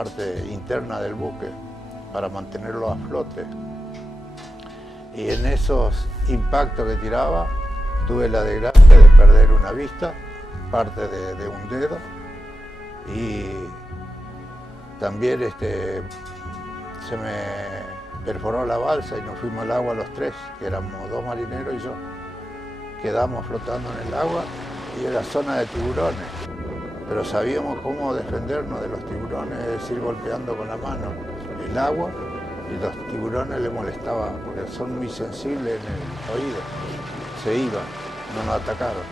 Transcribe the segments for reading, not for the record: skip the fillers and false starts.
parte interna del buque para mantenerlo a flote. Y en esos impactos que tiraba, tuve la desgracia de perder una vista, parte de un dedo, y también se me perforó la balsa y nos fuimos al agua los tres, que éramos 2 marineros y yo. Quedamos flotando en el agua y era zona de tiburones, pero sabíamos cómo defendernos de los tiburones, es decir, golpeando con la mano el agua, y los tiburones les molestaban porque son muy sensibles en el oído, se iban, no nos atacaron.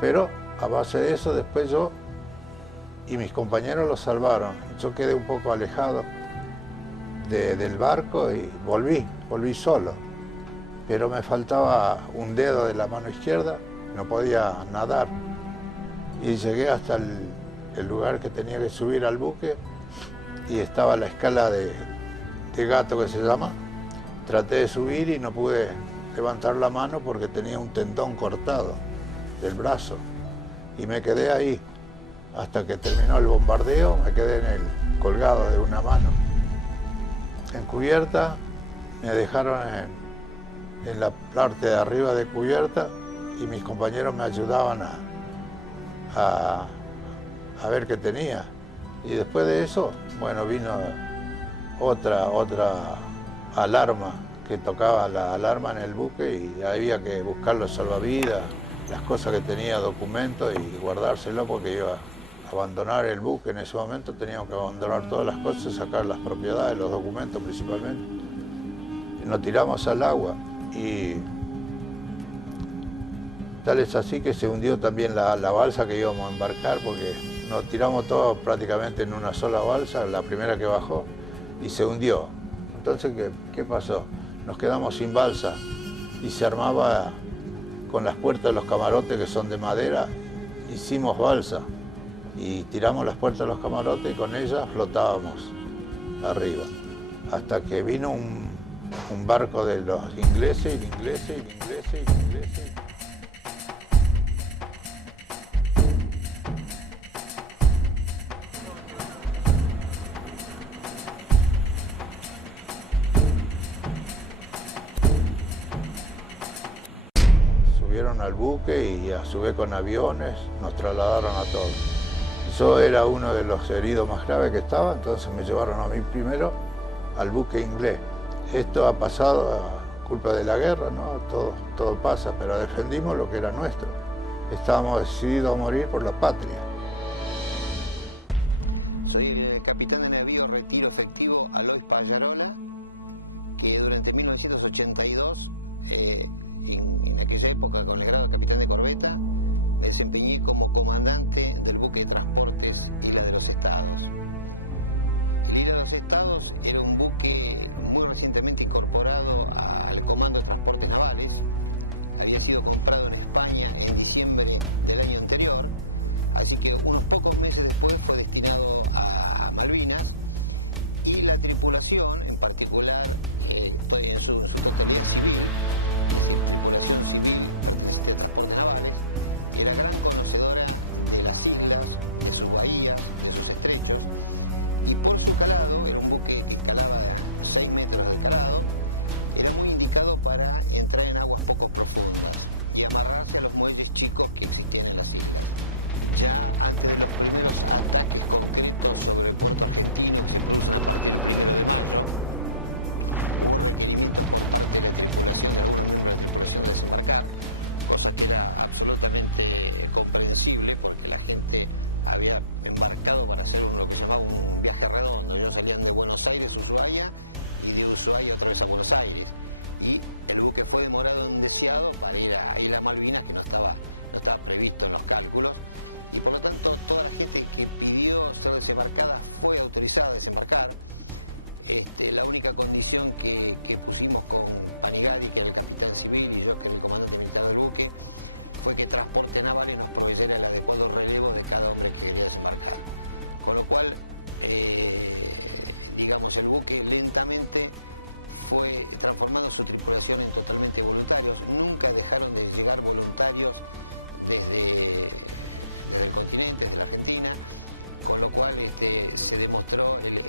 Pero a base de eso después yo y mis compañeros los salvaron. Yo quedé un poco alejado del barco y volví solo, pero me faltaba un dedo de la mano izquierda, no podía nadar, y llegué hasta el lugar que tenía que subir al buque y estaba la escala de gato que se llama. Traté de subir y no pude levantar la mano porque tenía un tendón cortado del brazo y me quedé ahí hasta que terminó el bombardeo. Me quedé colgado de una mano en cubierta. Me dejaron en la parte de arriba de cubierta y mis compañeros me ayudaban a ver qué tenía. Y después de eso, bueno, vino otra alarma, que tocaba la alarma en el buque y había que buscar los salvavidas, las cosas que tenía, documentos, y guardárselo porque iba a abandonar el buque. En ese momento teníamos que abandonar todas las cosas, sacar las propiedades, los documentos principalmente. Y nos tiramos al agua y tal es así que se hundió también la balsa que íbamos a embarcar, porque nos tiramos todos prácticamente en una sola balsa, la primera que bajó, y se hundió. Entonces, ¿qué pasó? Nos quedamos sin balsa y se armaba con las puertas de los camarotes, que son de madera. Hicimos balsa y tiramos las puertas de los camarotes y con ellas flotábamos arriba, hasta que vino un barco de los ingleses. Subieron al buque y a su vez con aviones nos trasladaron a todos. Yo era uno de los heridos más graves que estaba, entonces me llevaron a mí primero al buque inglés. Esto ha pasado a culpa de la guerra, ¿no? Todo pasa, pero defendimos lo que era nuestro. Estábamos decididos a morir por la patria. Soy el capitán de navío retiro efectivo Aloy Pallarola, que durante 1982, en aquella época con el grado de capitán de corbeta, desempeñé como comandante del buque de transportes Isla de los Estados. El Isla de los Estados era un buque muy recientemente incorporado al Comando de Transportes Navales. Había sido comprado en España en diciembre del año anterior, así que unos pocos meses después fue destinado a Malvinas, y la tripulación, en particular, su responsabilidad civil, era gran conocedora de las islas, de sus bahías, de sus estrechos, y por su calado, era un buque que escalaba 6 metros de calado, era muy indicado para entrar en aguas poco profundas y amarrarse a los muelles chicos que existían en las islas. Ya antes de la cosa que era absolutamente comprensible, porque la gente había embarcado para hacer lo que llamaba un viaje raro, donde ellos salían de Buenos Aires a Ushuaia y de Ushuaia otra vez a Buenos Aires, y el buque fue demorado en un deseado para ir a Malvinas, que no estaba previsto en los cálculos, y por lo tanto toda la gente que pidió ser desembarcada fue autorizada a desembarcar. La única condición que pusimos con Panigale, que era el capitán civil, y yo, que era el comandante militar del buque, fue que Transporte Naval nos proveyera el adecuado relevo de cada uno que quería desembarcar. Con lo cual, el buque lentamente fue transformando su tripulación en totalmente voluntarios. Nunca dejaron de llevar voluntarios desde el continente, de la Argentina, con lo cual se demostró de que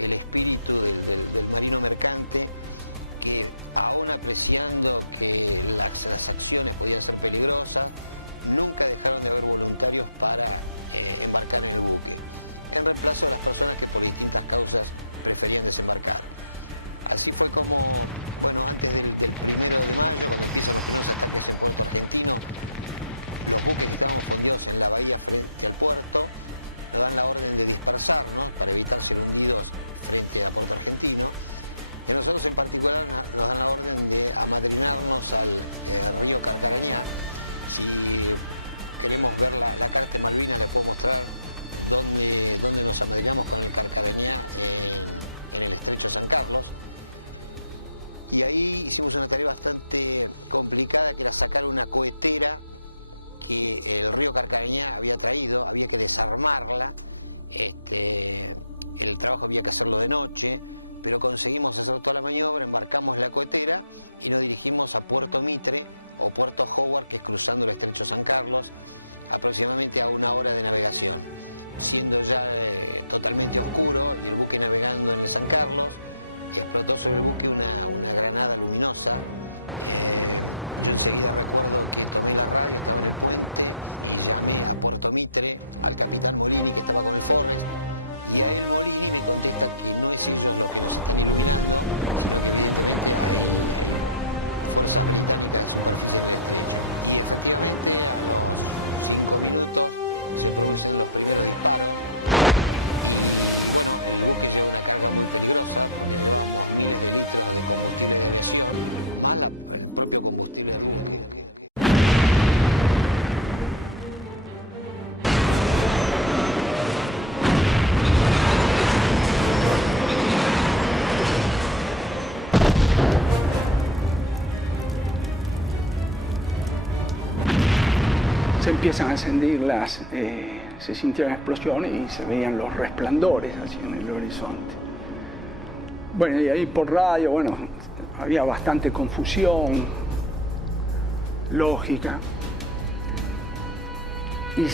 que era sacar una cohetera que el río Carcañá había traído, había que desarmarla, el trabajo había que hacerlo de noche, pero conseguimos hacer toda la maniobra, embarcamos la cohetera y nos dirigimos a Puerto Mitre o Puerto Howard, que es cruzando el estrecho San Carlos, aproximadamente a 1 hora de navegación, siendo ya totalmente oscuro, el buque navegando en San Carlos, explotó sobre el buque una granada luminosa. Puerto Mitre, al capitán Moreno, que estaba con nosotros, y no empiezan a ascendir se sintieron explosiones y se veían los resplandores así en el horizonte. Bueno, y ahí por radio, bueno, había bastante confusión, lógica. Y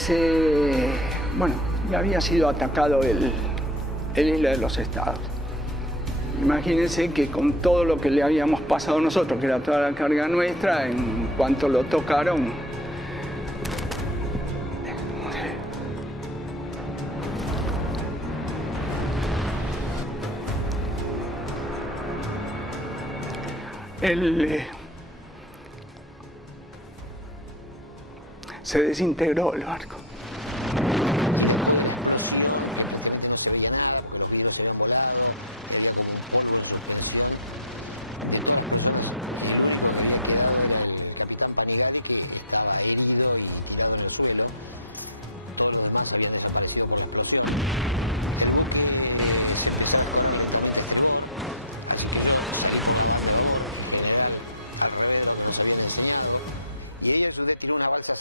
ya había sido atacado el Isla de los Estados. Imagínense que con todo lo que le habíamos pasado nosotros, que era toda la carga nuestra, en cuanto lo tocaron, se desintegró el barco.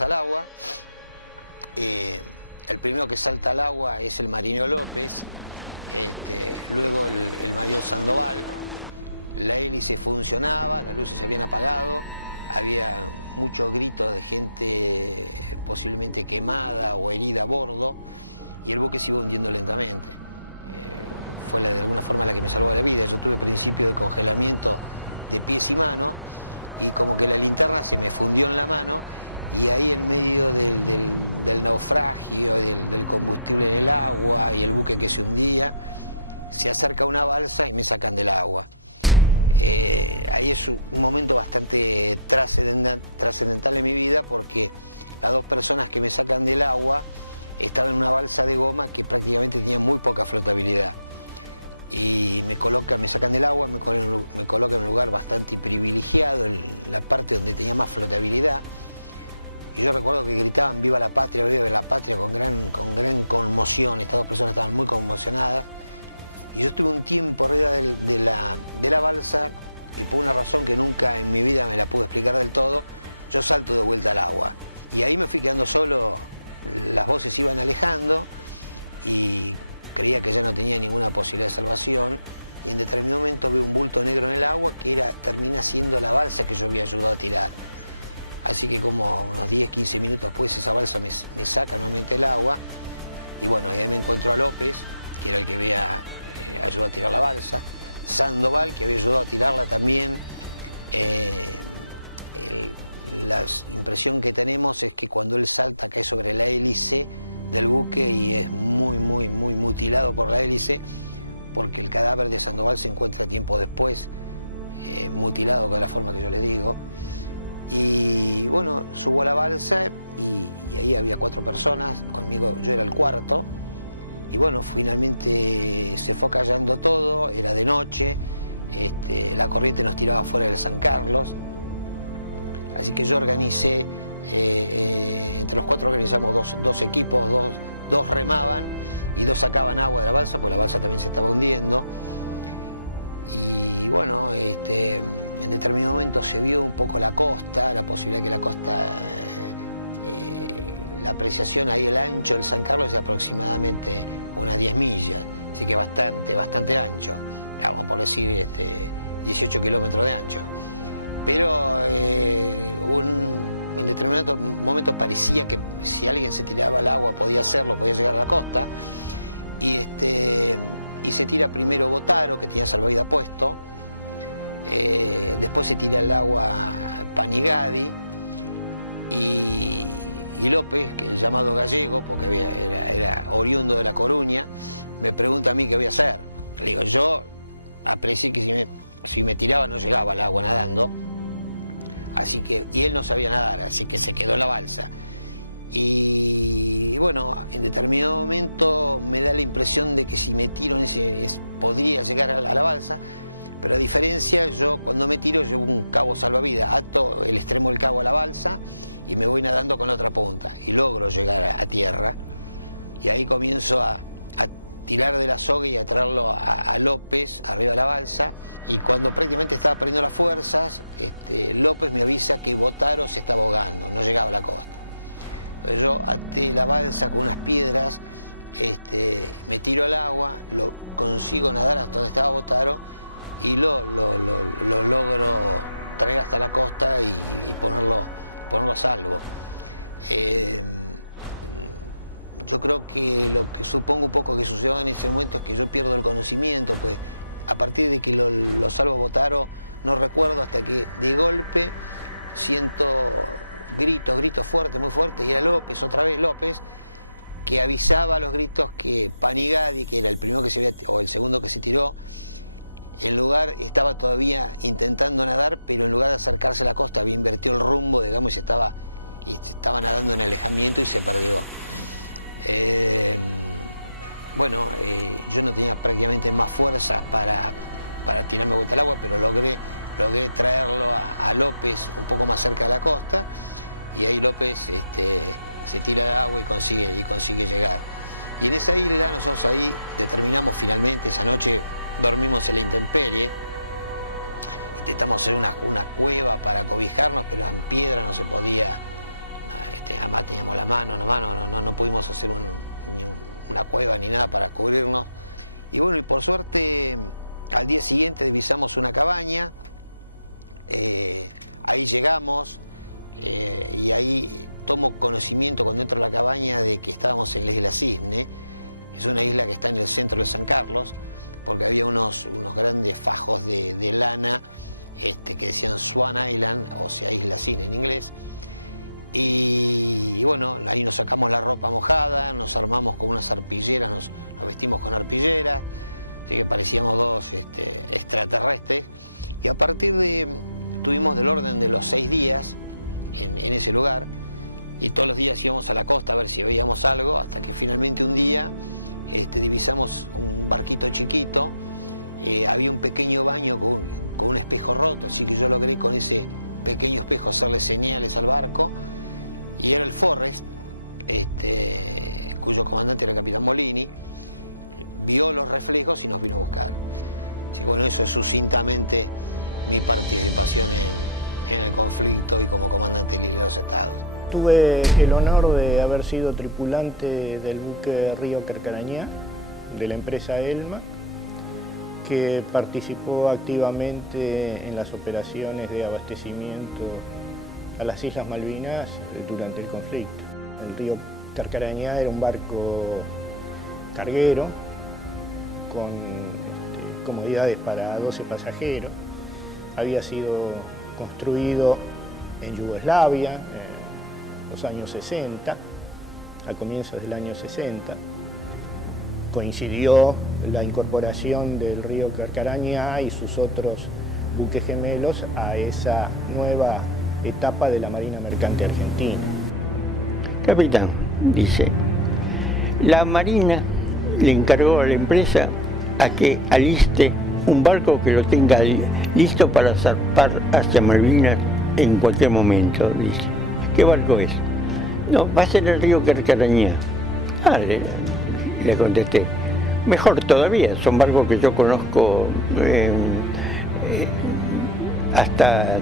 Al agua, el primero que salta al agua es el marinólogo. La hélice funcionaba, no se había parado, había mucho grito de gente posiblemente quemada o herida a bordo, y el buque se volvió lentamente. Se acerca una balsa y me sacan del agua. Ahí es un momento bastante trascendental en mi vida, porque las 2 personas que me sacan del agua están en una balsa de goma que prácticamente tiene muy poca flotabilidad. Y me sacan del agua, me colocan en un lugar bastante privilegiado, en una parte donde me da más flotabilidad. Y yo recuerdo que gritaban que iba a la parte de la parte con gran conmoción y todo eso, nunca me pasó nada. Yo tuve un tiempo de la balsa, una balsa que nunca en mi vida me la pude explicar en todo, yo salto de vuelta al agua. Y ahí me fui quedando solo, la bolsa se me dejando, y creía que yo no tenía ninguna posible salvación. Y todo el mundo de la agua, que era lo que iba haciendo la balsa, que yo me ayudó a llegar. Así que como tenía 15 minutos después, esa balsa me sale de la agua. La impresión que tenemos es que cuando él salta que sobre la hélice, el buque fue mutilado por la hélice, porque el cadáver Alberto Sandoval se encuentra tiempo después mutilado con la forma que lo dijo. Y bueno, subo a la balsa y entre 4 personas, conmigo yo el cuarto. Y bueno, finalmente se fue callando todo, era de noche, la corriente nos tiraba fuera de San Carlos. Así que yo organicé, cuando regresamos los equipos, los remaban y los sacaban a la balsa, porque la balsa también se estaba hundiendo. Y bueno, en determinado momento se hundió un poco la costa, la posibilidad de la costa, la apreciación del ancho de San Carlos aproximadamente unas 10 millas, y bastante ancho, como decir, 18 kilómetros de ancho. Pero en este momento parecía que si alguien se tiraba al agua podía hacerlo, podía llevar la costa, y se tira primero un palo, porque ya se había puesto, después se tira el agua al tirar, y López, que lo llamaba Gallego, era oriundo de La Coruña, me pregunta a mí qué voy a hacer. Digo, yo aprecié que si me tiraba me llevaba el agua nadando, así que él no sabía nadar, así que se quedó la balsa. Y bueno, en determinado momento me da la impresión de que si me tiro podría llegar a la balsa, pero a diferencia yo cuando me tiro yo un cabo salvavidas ato el extremo del cabo a la balsa y me voy nadando con la otra punta y logro llegar a la tierra y ahí comienzo a tirar de la soga y a traerlo a López arriba de la balsa, y cuando pretendo que estaba perdiendo las fuerzas, López me dice que botaron se está ahogando, no llegaba. Pero ante la balsa con las piedras, me tiro al agua, sigo nadando hasta la botar y logro traer la costa de los árboles. Yo creo que supongo un poco de sucesión y yo pierdo el conocimiento. A partir de que los árboles botaron, no recuerdo hasta que de golpe siento gritos fuertes, y era López, otra vez López, que avisaba a los gritos que Panigale, que era el primero que se había, o el segundo que se tiró, el lugar estaba todavía intentando nadar, pero en lugar de acercarse a la costa había invertido el rumbo, digamos, y estaba nadando. Bueno, yo tenía prácticamente más fuerza para que no encontrara donde entra López, más cerca de la costa, y ahí López se tiró sin llegar. Y en esa misma noche nosotros finalmente esa noche partimos en el Pompeya, y estamos en una prueba para publicar, pero no se podía, jamás no pudimos hacer una prueba ni nada para cubrirla. Y bueno, por suerte, al día siguiente divisamos una cabaña, ahí llegamos, y ahí tomo conocimiento cuando entro a la cabaña de que estamos en la isla Cisne. Es una isla que está en el centro de San Carlos, donde había unos grandes fajos de lana que decían Swan Island, o sea, isla Cisne en inglés. Y bueno, ahí nos sacamos la ropa mojada, nos armamos con unas arpilleras, nos vestimos con arpillera, parecíamos dos extraterrestres, y a partir de tuvimos el orden de los 6 días en ese lugar, y todos los días íbamos a la costa a ver si veíamos algo, hasta que finalmente un día divisamos un barquito chiquito, había un pequeño baño con un espejo roto, así que yo logré con ese pequeño espejo hacerle señales al barco, y era el Forrest, cuyo comandante era Capitán Molini, vio los reflejos y no vio nada. Y bueno, eso sucintamente mi participación en el conflicto y como comandante minero Santander. Tuve el honor de haber sido tripulante del buque Río Carcarañá, de la empresa Elma, que participó activamente en las operaciones de abastecimiento a las Islas Malvinas durante el conflicto. El Río Carcarañá era un barco carguero con comodidades para 12 pasajeros. Había sido construido en Yugoslavia en los años 60, a comienzos del año 60, coincidió la incorporación del río Carcarañá y sus otros buques gemelos a esa nueva etapa de la Marina Mercante Argentina. Capitán, dice, la Marina le encargó a la empresa a que aliste un barco que lo tenga listo para zarpar hacia Malvinas en cualquier momento, dice. ¿Qué barco es? No, va a ser el río Carcarañá. Ah, le contesté. Mejor todavía, son barcos que yo conozco hasta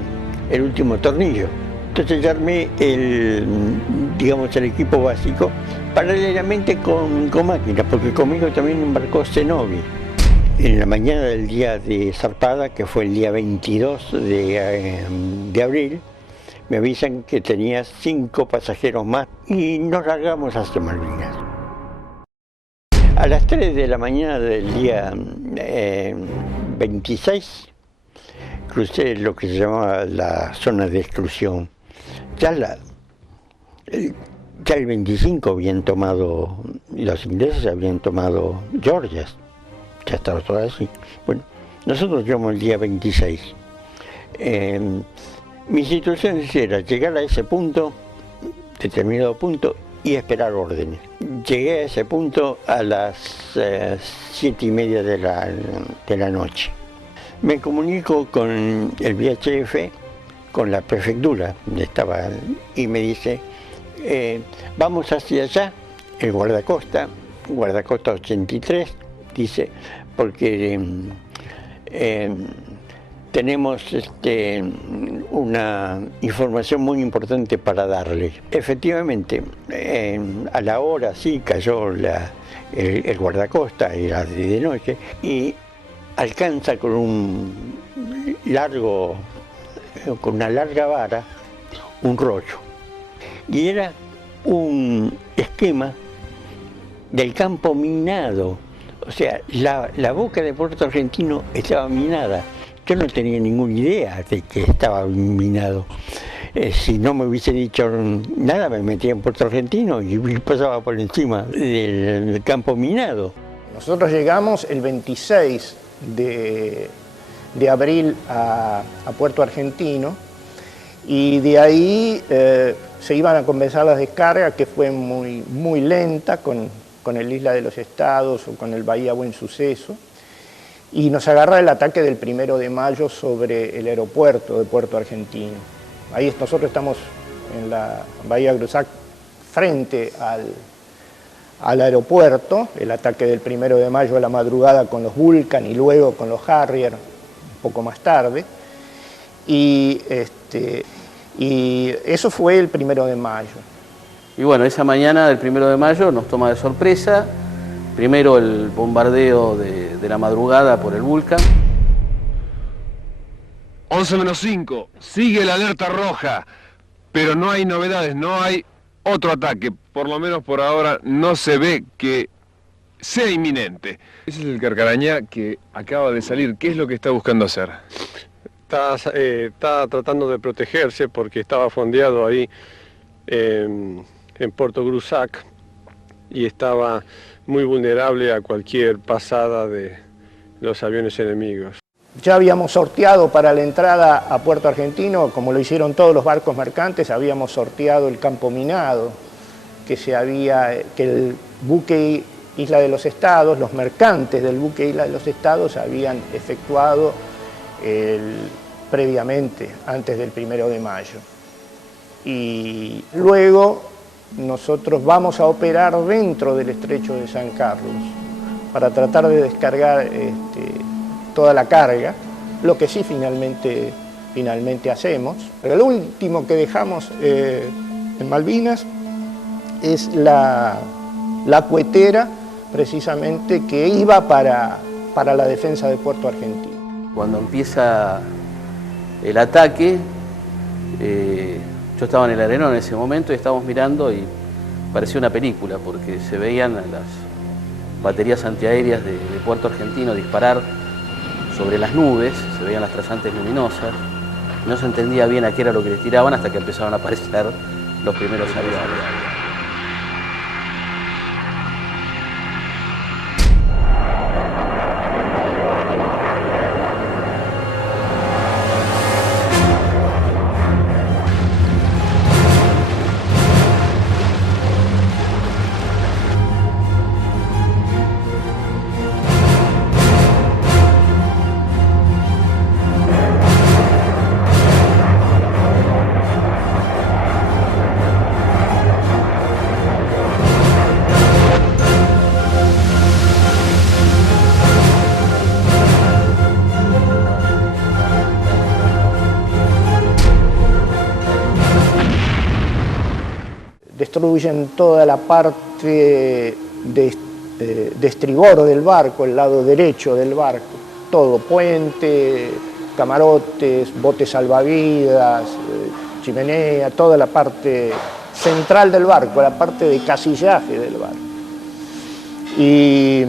el último tornillo. Entonces ya armé el equipo básico paralelamente con máquinas, porque conmigo también embarcó Cenobi. En la mañana del día de zarpada, que fue el día 22 de abril, me avisan que tenía 5 pasajeros más y nos largamos hacia Malvinas. A las 3 de la mañana del día 26, crucé lo que se llamaba la zona de exclusión. Ya el 25 habían tomado, los ingleses habían tomado Georgias, ya estaba todo así. Bueno, nosotros llegamos el día 26. Mi situación era llegar a ese punto, determinado punto, y esperar órdenes. Llegué a ese punto a las 7:30 de la noche. Me comunico con el VHF, con la prefectura donde estaba, y me dice, vamos hacia allá, el guardacosta 83, dice, porque tenemos una información muy importante para darle. Efectivamente, a la hora sí cayó el guardacosta, era de noche, y alcanza con una larga vara un rollo. Y era un esquema del campo minado. O sea, la boca de Puerto Argentino estaba minada. Yo no tenía ninguna idea de que estaba minado. Si no me hubiese dicho nada, me metía en Puerto Argentino y pasaba por encima del campo minado. Nosotros llegamos el 26 de abril a Puerto Argentino, y de ahí se iban a comenzar las descargas, que fue muy lenta con el Isla de los Estados o con el Bahía Buen Suceso, y nos agarra el ataque del 1 de mayo sobre el aeropuerto de Puerto Argentino. Ahí nosotros estamos en la Bahía Grusac, frente al aeropuerto, el ataque del 1 de mayo a la madrugada con los Vulcan y luego con los Harrier un poco más tarde, y eso fue el 1 de mayo. Y bueno, esa mañana del 1 de mayo nos toma de sorpresa, primero el bombardeo de la madrugada por el Vulcan. 11:05, sigue la alerta roja, pero no hay novedades, no hay otro ataque, por lo menos por ahora no se ve que sea inminente. Ese es el Carcarañá que acaba de salir. ¿Qué es lo que está buscando hacer? Está tratando de protegerse porque estaba fondeado ahí en Puerto Grusac y estaba muy vulnerable a cualquier pasada de los aviones enemigos. Ya habíamos sorteado para la entrada a Puerto Argentino, como lo hicieron todos los barcos mercantes, habíamos sorteado el campo minado, que el buque Isla de los Estados, los mercantes del buque Isla de los Estados habían efectuado previamente, antes del 1 de mayo. Y luego nosotros vamos a operar dentro del estrecho de San Carlos para tratar de descargar toda la carga, lo que sí finalmente hacemos. Pero lo último que dejamos en Malvinas es la cuetera, precisamente, que iba para la defensa de Puerto Argentino. Cuando empieza el ataque, yo estaba en el Arenón en ese momento y estábamos mirando y parecía una película, porque se veían las baterías antiaéreas de Puerto Argentino disparar sobre las nubes, se veían las trasantes luminosas, no se entendía bien a qué era lo que les tiraban hasta que empezaron a aparecer los primeros aviones. destruyen toda la parte de estribor del barco, el lado derecho del barco, todo, puente, camarotes, botes salvavidas, chimenea, toda la parte central del barco, la parte de casillaje del barco. Y